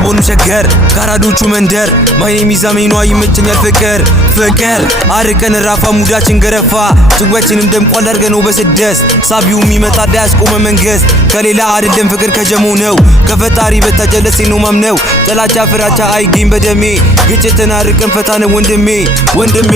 ቦኑ ሸገር ካራዶቹ መንደር ማይኔ ሚዛሜኗ ይመቸኛል ፍቅር ፍቅር አርቀን ራፋ ሙዳችን ገረፋ ጭጓችንም ደምቋል አድርገነው በስደስ ሳቢው የሚመጣ ዳያስቆመ መንግስት ከሌላ አይደለም ፍቅር ከጀሞ ነው ከፈጣሪ በታጀለሴ ነው ማምነው ጥላቻ ፍራቻ አይገኝ በደሜ ግጭትን አርቀን ፈታነ ወንድሜ ወንድሜ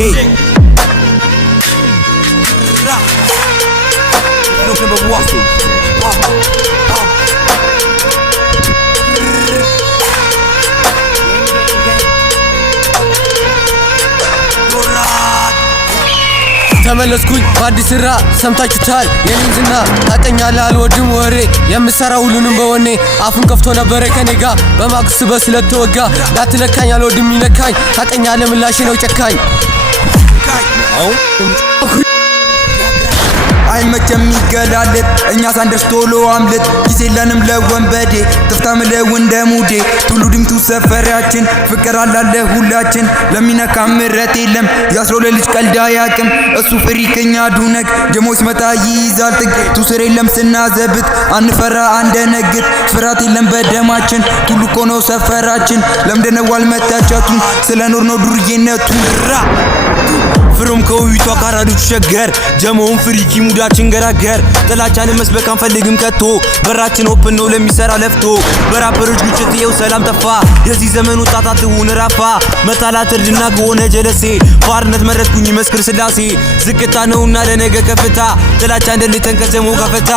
ተመለስኩኝ በአዲስ ስራ ሰምታችሁታል የኔን ዝና ታቀኛለህ አልወድም ወሬ የምሰራ ሁሉንም በወኔ አፉን ከፍቶ ነበረ ከኔጋ በማግስት በስለት ተወጋ ላትለካኝ አልወድም ይለካኝ ታቀኛለህ ምላሼ ነው ጨካኝ አይመቸም ይገላልጥ እኛ ሳንደርስ ቶሎ አምልጥ ጊዜ የለንም ለወንበዴ ተፍታምለው እንደ ሙዴ ቱሉ ድምቱ ሰፈራችን ፍቅር አላለ ሁላችን ለሚነካ ምረት የለም ያስሮለ ልጅ ቀልድ አያቅም እሱ ፍሪከኛ ዱነግ ጀሞስ መጣ ይይዛል ጥግ ቱስር የለም ስናዘብት አንፈራ አንደነግጥ ፍራት የለም በደማችን ቱሉ እኮ ነው ሰፈራችን ለምደነው አልመታቻቱን ስለኖር ነው ዱርዬነቱ ፍሮም ከውይቷ ካራዶቹ ሸገር ጀሞውን ፍሪኪ ሙዳችን ገራገር ጥላቻን መስበክ አንፈልግም ከቶ በራችን ኦፕን ነው ለሚሰራ ለፍቶ በራፐሮች ግጭት ይኸው ሰላም ጠፋ የዚህ ዘመን ወጣታት ሁን ራፋ መታላት እርድና ከሆነ ጀለሴ ፋርነት መረጥኩኝ መስክር ስላሴ ዝቅታ ነውና ለነገ ከፍታ ጥላቻ እንደልተን ከጀሞ ከፈታ